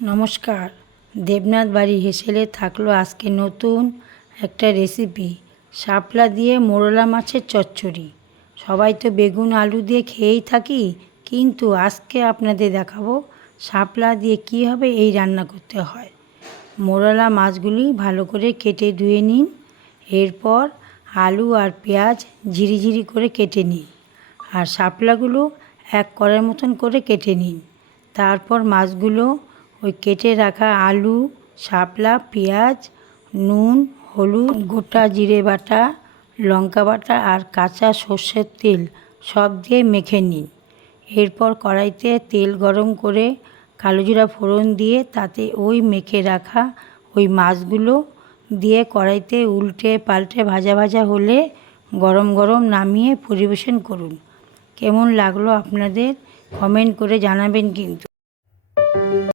নমস্কার, দেবনাথ বাড়ি হেসেলে থাকলো আজকে নতুন একটা রেসিপি, শাপলা দিয়ে মোরলা মাছের চচ্চড়ি। সবাই তো বেগুন আলু দিয়ে খেয়েই থাকি, কিন্তু আজকে আপনাদের দেখাবো শাপলা দিয়ে কীভাবে এই রান্না করতে হয়। মোরলা মাছগুলি ভালো করে কেটে ধুয়ে নিন। এরপর আলু আর পেঁয়াজ ঝিরিঝিরি করে কেটে নিন, আর শাপলাগুলো এক কড়াইয়ের মতন করে কেটে নিন। তারপর মাছগুলো ওই কেটে রাখা আলু, শাপলা, পেঁয়াজ, নুন, হলুদ, গোটা জিরে বাটা, লঙ্কা বাটা আর কাঁচা সর্ষের তেল সব দিয়ে মেখে নিন। এরপর কড়াইতে তেল গরম করে কালো জিরা ফোড়ন দিয়ে তাতে ওই মেখে রাখা ওই মাছগুলো দিয়ে কড়াইতে উল্টে পাল্টে ভাজা ভাজা হলে গরম গরম নামিয়ে পরিবেশন করুন। কেমন লাগলো আপনাদের কমেন্ট করে জানাবেন কিন্তু।